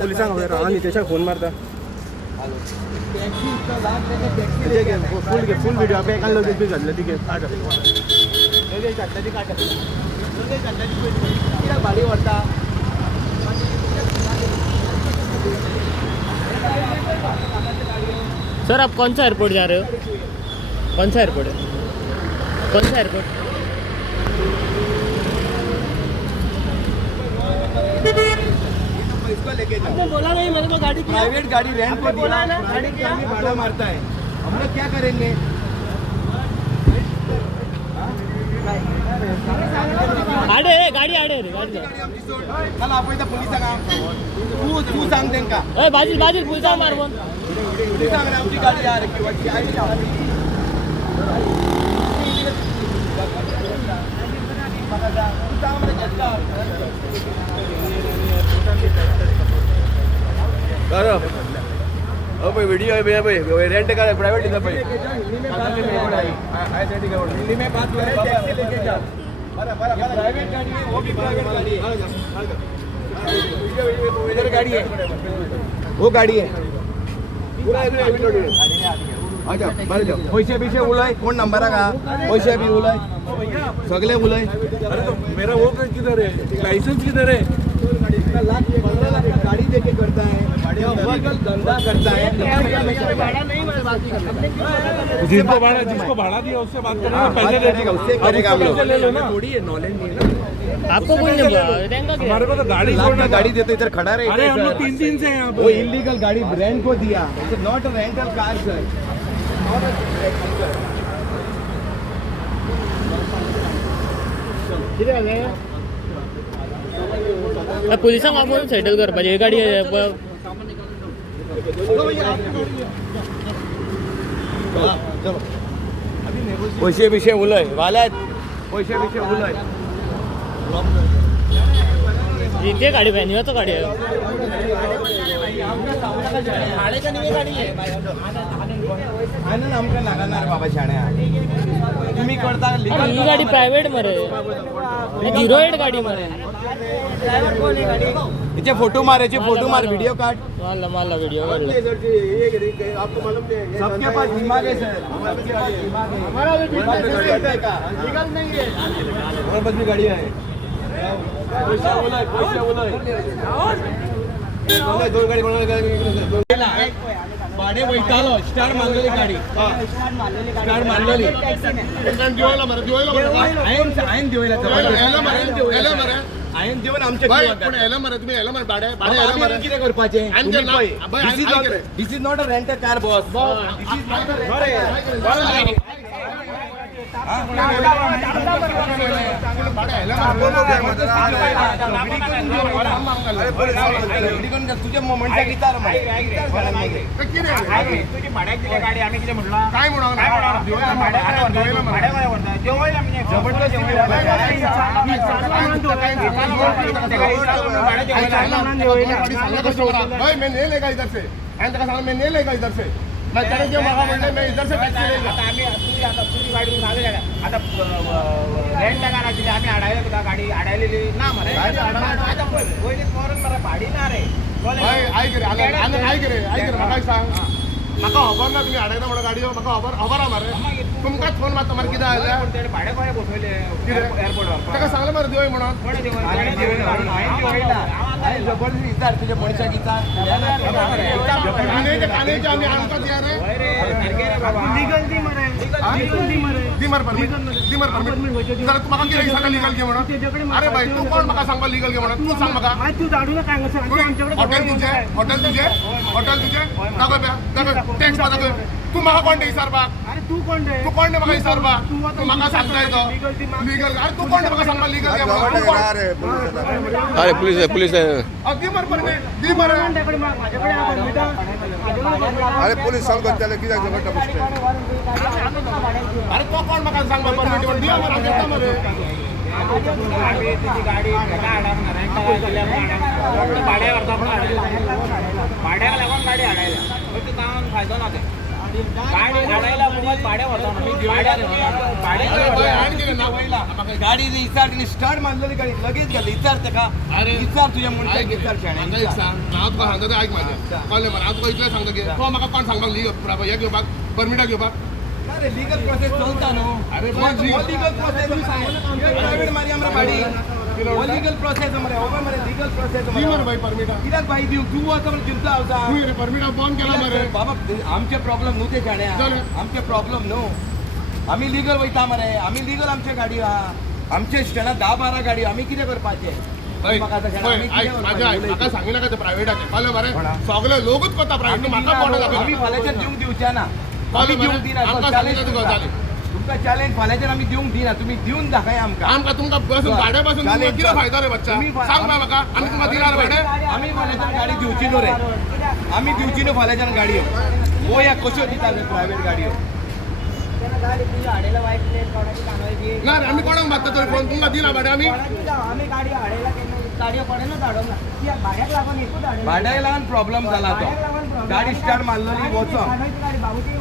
पुलिसांना नितेशाक phone मारता फुल video आपल्या एका लगेच बी घातलं तिके भाडी वाटता सर आप कौन सा एयरपोर्ट जा रहे हो? कौन सा एयरपोर्ट है? कौन सा एयरपोर्ट? इसको लेके जाओ। बोला नहीं मैंने तो गाड़ी प्राइवेट गाड़ी रेंट पर दिया है, गाड़ी के लिए भाड़ा मारता है। हम लोग क्या करेंगे? आडे गाडी आडे रे गाडी कल आपण इथं पोलिसांना तू सांग देन का ए बाजूला बाजूला पोलिसा मारवून तू सांग ना आमची गाडी यार किंवा आई भाई वीडियो है भैया भाई रेंट का प्राइवेट इधर भाई दिल्ली में बात करें टैक्सी लेके जा प्राइवेट गाड़ी है वो भी प्राइवेट गाड़ी है इधर गाड़ी है वो गाड़ी है पूरा अच्छा बरं जाऊ पैसे बिशे उलाय कोण नंबर का पैसे भी उलाय सगळे उलाय अरे तो मेरा वो किधर है लाइसेंस किधर है गाड़ी देके करता है धंधा करता है जिसको भाड़ा दिया उससे बात करना पैसे दे देगा उससे करेगा हम लोग ले लो ना थोड़ी है नॉलेज नहीं है आपको कोई नहीं बोला हमारे को तो गाड़ी छोड़ना गाड़ी देते इधर खड़ा रहे अरे हम लोग 3 दिन से यहाँ वो इलीगल गाड़ी रेंट को दिया it's not a rental car sir पोलिसांक आपण सेटल करपाची ही गाडी पैसे बिशे उलय वाल्यात पैसे बिशे उलय इथे गाडी व्हॅन्यूचं गाडी आहे आमका लागणार बाबा शाण्या तुम्ही करता ही गाडी प्रायव्हेट मरे हिरो हेड गाडी मरे इचे फोटो मारायचे फोटो मार वीडियो काट मारला व्हिडिओ काढला सबके पास दिमाग है सर सबके पास दिमाग है हमारा भी दिमाग है लीगल नहीं है हमारे पास भी गाड़ी है पैसा बोला दो गाड़ी भाडे वैतालो स्टार मारलेली गाडी स्टार मारलेली आयन दिवायला आयन देवन आमच्या किती करपाचे this is not a rent car boss तुझ्या मोमेंटचा गिटार तुझी भाड्याक दिली गाडी आम्ही किती म्हटलं काय म्हणून मैं नहीं लेगा इधर से मैं नहीं लेगा इधर से मैं तेरे जो मगा म्हणले मैं इधर से टॅक्सी लेगा आम्ही आता तुझी गाडी आले आता रेंट टाका दिली आम्ही अडायला का गाडी अडायलेली ना मरे आता होईल पोरन मला भाडी ना रे आई करे आई करे मका सांग मका खबर ना तुम्ही अडायला म्हणा गाडी मका खबर मारे तुमकाच फोन मारता मार किती आले भाडे काय बोलले एअरपोर्ट वर त्याका सांगलं मार देऊ म्हणून कोण देऊ जबरदस्ती इथं तुझ्या मणीच्या गीता कानेचे आम्ही आणतात यार लीगल दी मरे दिमर परमिट जर तू मका किती सांगा लीगल घे म्हणून अरे भाई तू कोण मका सांगा लीगल घे म्हणून तू सांग मका तू दाडू ना काय हॉटेल तुझे दाखव टॅक्स दाखव तू मका कोण दे सर बा अरे तू कोण दे मका सर बा तू मका सांगता येतो लीगल अरे तू कोण मका सांगा लीगल घे म्हणून अरे पुलिस आहे दिमर परमिट दिमर अरे पोलीस सांगतो त्याला किती जगत बसते अरे तो कोण मका सांग परमिट दिया मला देता मरे आम्ही तुझी गाडी भाड्यावर भाड्याला लागून गाडी आणायला ते काम फायदा ना ते गाडी हाडायला मोबाईल भाड्या होता ना. मी अरे बाय, आणि किती नावायला? गाडी इचार स्टार्ट मारलेली गाडी लगेच घाल इचारते का इचार तुझ्या मुंडा इचार म्हाका एक सांग हांव तुका सांगता तें आयक म्हाजें कळ्ळें मरे हांव तुका इतलें सांगता की तो म्हाका कोण सांगपाक लीव हें घेवपाक परमिटाक घेवपाक अरे लीगल प्रोसेस चलता न्हू अरे लीगल प्रोसेस प्रायवेट मारी आमरे गाडी लीगल प्रोसेस मरे ओवर मरे लीगल प्रोसेस दी मरे भाई परमिटाक कित्याक भाई दिव तू वता मरे जिंता आवता तुवें रे परमिटाक बंद केला मरे बाबा आमचे प्रॉब्लेम न्हू ते शाण्या जालें. आमचे प्रॉब्लेम न्हू आमी लीगल वयता मरे आमी लीगल आमचे गाडी आहा आमचे स्टँडार 10-12 गाडी आमी कितें करपाचें भाई म्हाका आतां शाण्या, आमी आयक कितें म्हाजें आयक करपाचें? म्हाका सांगू नाका तें प्रायवेटाक कळ्ळें मरे कोणा? सगळे लोकूच करता प्रायवेट म्हाका कोण आमी फाल्यांच्यान दिवंक दिवच्या ना आमी कळ्ळें दिवंक मरे दिना आमकां चॅलेंज सांगितलं तुका जालें तुमकां चॅलेंज फाल्यांच्यान आमी दिवंक दिना तुमी दिवन दाखय आमकां आमकां तुमकां बसून भाड्या बसून तुमकां चालेल, कितें चल. फायदो रे बच्चा तुम्ही सांग पळय म्हाका आमी तुमकां दिला रे भाडें आमी फाल्यांच्यान गाडी दिवची न्हू रे आमी दिवची न्हू फाल्यांच्यान गाडयो हो या कश्यो दिता रे प्रायवेट गाडयो गाडी तुझ्या हाडेला वाईट प्लेट कोणाची सांगायची ना रे आमी कोणाक मागता तर फोन तुमकां दिला भाडें आमी आम्ही गाडी हाडेला गाडी पडेनच हाडूंक ना ती भाड्याक लागून एकूच हाडेला भाड्याक लागून प्रॉब्लेम जाला तो गाडी स्टार्ट मारलेली वचो गाडी बाबूची